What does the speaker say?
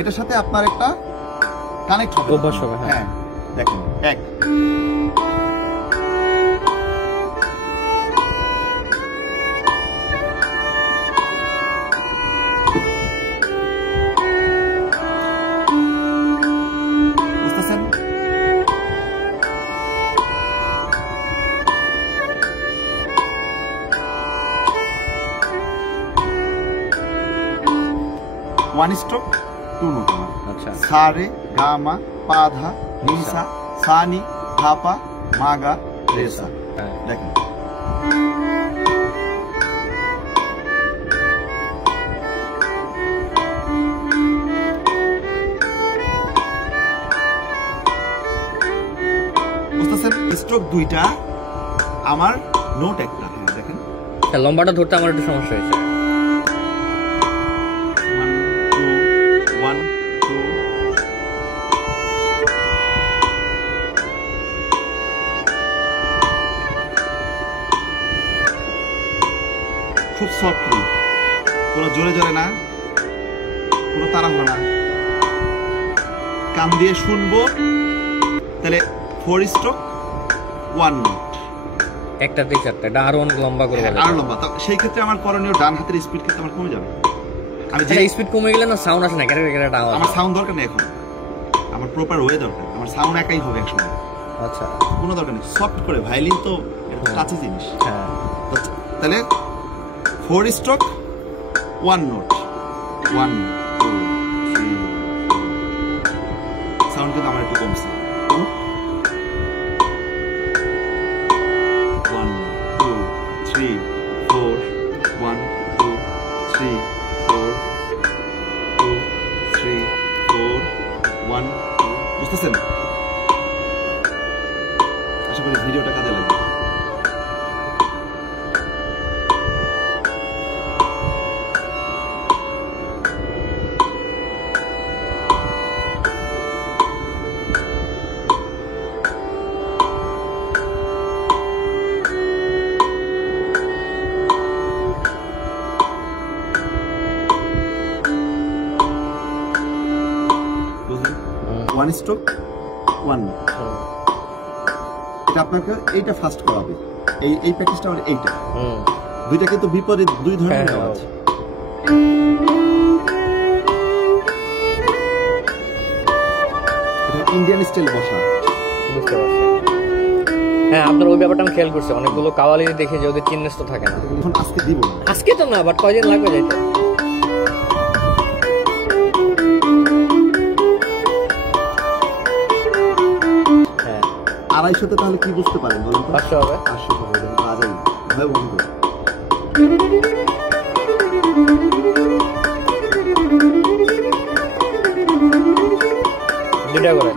এটার সাথে আপনার একটা কানেক্ট হবে অভ্যাস হবে। হ্যাঁ দেখেন 1 বুঝতেছেন? ওয়ান স্ট্রোক 2 নোট আমার। আচ্ছা সা রে গা মা পা ধা নি সা সা নি ধা পা মা গা রে সা। হ্যাঁ দেখেন বুঝতেছেন? স্ট্রোক 2টা আমার নোট একটা। হ্যাঁ দেখেন লম্বাটা ধরতে আমার একটু সমস্যা হয়েছে। 1 2 1 2 খুব সফটলি, কোনো জোরে জোরে না, কোনো তাড়াহুড়ো না, কান দিয়ে শুনবো। তাহলে 4 স্ট্রোক 1 নোট, একটাতেই চারটা, এটা আরো অনেক লম্বা করে বলে। আর লম্বা। তো সেই ক্ষেত্রে আমার করণীয় ডান হাতের স্পিড কিন্তু আমার কমে যাবে। আমি যে স্পিড কমে গেলে না সাউন্ড আসে না, ক্যারেক্টার ক্যারেক্টার আওয়াজ। আমার সাউন্ড দরকার নেই এখন, আমার প্রপার ওয়ে দরকার। আমার সাউন্ড একাই হবে একসময়, আচ্ছা কোনো দরকার নেই। সফট করে ভায়োলিন তো এরকম কাছে জিনিস। হ্যাঁ তাহলে 4 স্ট্রোক 1 নোট, 1 2 3 সাউন্ড কিন্তু আমার একটু কমছে। 1 2 3 4 1 2 3 4 2 3 4 1 2। বুঝতেছেন? আশা করি ভিডিওটা কাজে লাগবে। ওয়ান স্ট্রোক 1 নোট, এটা আপনাকে এইটা ফাস্ট করাবে। এই প্র্যাকটিসটা আমার এইটা, দুইটা কিন্তু বিপরীত, দুই ধরনের আওয়াজ। এটা ইন্ডিয়ান স্টাইল বসা। বুঝতে পারছি। হ্যাঁ আপনার ওই ব্যাপারটা আমি খেয়াল করছি, অনেকগুলো কাওয়ালি দেখে যে ওদের চিহ্নস্ত থাকে না। এখন আজকে দিব না, আজকে তো না, বাট কয়দিন লাগবে যাইতে? হ্যাঁ 250-তে তাহলে কি বুঝতে পারেন বলেন তো? 500 হবে। 500 হবে, এটা বাজেই ভয় বন্ধ। দুইটা করে